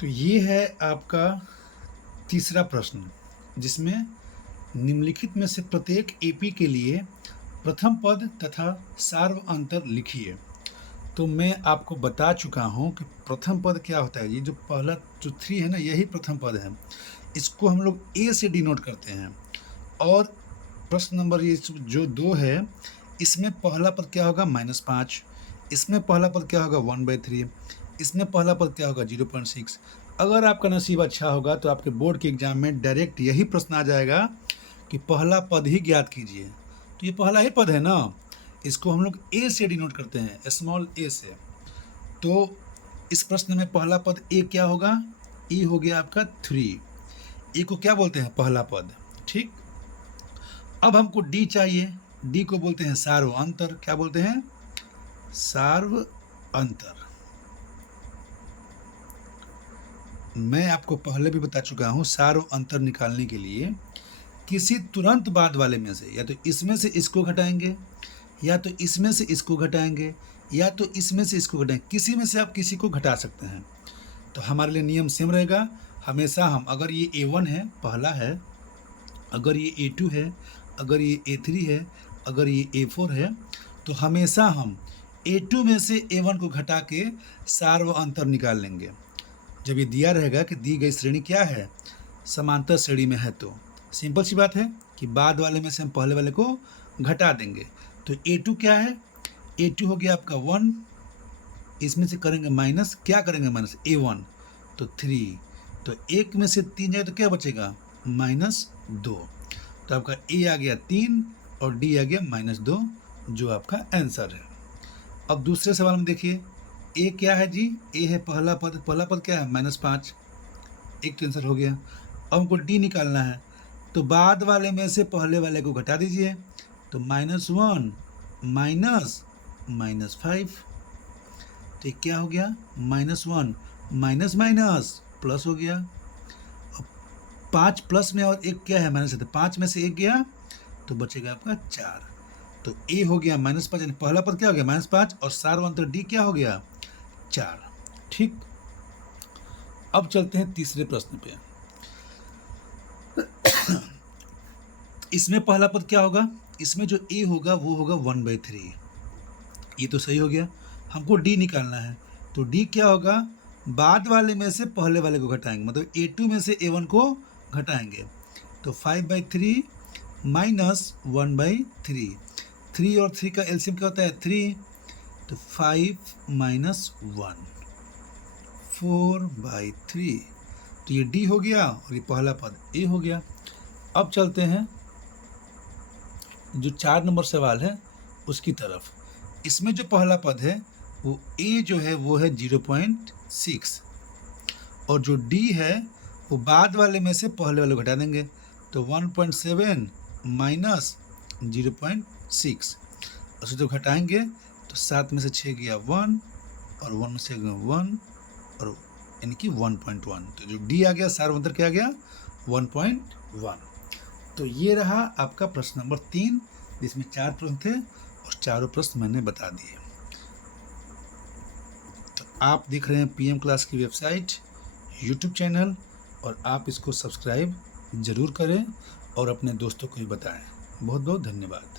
तो ये है आपका तीसरा प्रश्न, जिसमें निम्नलिखित में से प्रत्येक एपी के लिए प्रथम पद तथा सार्व अंतर लिखिए। तो मैं आपको बता चुका हूँ कि प्रथम पद क्या होता है। ये जो पहला जो 3 है ना, यही प्रथम पद है। इसको हम लोग ए से डिनोट करते हैं। और प्रश्न नंबर ये जो 2 है, इसमें पहला पद क्या होगा -5, इसमें पहला पद क्या होगा 1/3, इसमें पहला पद क्या होगा 0.6। अगर आपका नसीब अच्छा होगा तो आपके बोर्ड के एग्जाम में डायरेक्ट यही प्रश्न आ जाएगा कि पहला पद ही ज्ञात कीजिए। तो ये पहला ही पद है ना, इसको हम लोग ए से डिनोट करते हैं, स्मॉल ए से। तो इस प्रश्न में पहला पद ए क्या होगा, ए हो गया आपका 3। ए को क्या बोलते हैं, पहला पद। ठीक, अब हमको डी चाहिए। डी को बोलते हैं सार्व अंतर। क्या बोलते हैं, सार्व अंतर। मैं आपको पहले भी बता चुका हूं, सार्व अंतर निकालने के लिए किसी तुरंत बाद वाले में से या तो इसमें से इसको घटाएंगे, या तो इसमें से इसको घटाएंगे, या तो इसमें से इसको घटाएंगे। किसी में से आप किसी को घटा सकते हैं। तो हमारे लिए नियम सेम रहेगा। हमेशा हम, अगर ये A1 है, पहला है, अगर ये A2 है, अगर ये A3 है, अगर ये A4 है, तो हमेशा हम A2 में से A1 को घटा के सार्व अंतर निकाल लेंगे। जब ये दिया रहेगा कि दी गई श्रेणी क्या है, समांतर श्रेणी में है, तो सिंपल सी बात है कि बाद वाले में से हम पहले वाले को घटा देंगे। तो A2 क्या है, A2 हो गया आपका 1, इसमें से करेंगे माइनस, क्या करेंगे माइनस, A1, तो 3, तो 1 में से 3 जाए तो क्या बचेगा, -2। तो आपका A आ गया 3 और D आ गया -2, जो आपका आंसर है। अब दूसरे सवाल में देखिए, ए क्या है जी, ए है पहला पद। पहला पद क्या है, -5, एक तो आंसर हो गया। अब हमको डी निकालना है, तो बाद वाले में से पहले वाले को घटा दीजिए। तो -1 माइनस -5, तो क्या हो गया, -1 माइनस माइनस प्लस हो गया। अब 5 प्लस में और एक क्या है, माइनस है, तो 5 में से एक गया तो बचेगा आपका 4। तो ए हो गया -5, यानी पहला पद क्या हो गया -5, और सार्व अंतर डी क्या हो गया 4। ठीक, अब चलते हैं तीसरे प्रश्न पे। इसमें पहला पद क्या होगा, इसमें जो ए होगा वो होगा 1/3। ये तो सही हो गया। हमको डी निकालना है, तो डी क्या होगा, बाद वाले में से पहले वाले को घटाएंगे, मतलब A2 में से A1 को घटाएंगे। तो 5/3 माइनस 1/3, 3 और 3 का एलसीएम क्या होता है 3, तो 5 माइनस 1, 4/3। तो ये डी हो गया और ये पहला पद ए हो गया। अब चलते हैं जो 4 नंबर सवाल है उसकी तरफ। इसमें जो पहला पद है वो ए जो है वो है 0.6, और जो डी है वो बाद वाले में से पहले वाले को घटा देंगे। तो 1.7 माइनस 0.6, उसे जब घटाएंगे तो 7 में से 6 गया 1, और 1 में से गया 1, और यानी कि 1.1। तो जो डी आ गया, सार्व अंतर क्या आ गया 1.1। तो ये रहा आपका प्रश्न नंबर 3, जिसमें 4 प्रश्न थे और चारों प्रश्न मैंने बता दिए। तो आप देख रहे हैं PM क्लास की वेबसाइट, YouTube चैनल, और आप इसको सब्सक्राइब ज़रूर करें और अपने दोस्तों को भी बताएं। बहुत बहुत धन्यवाद।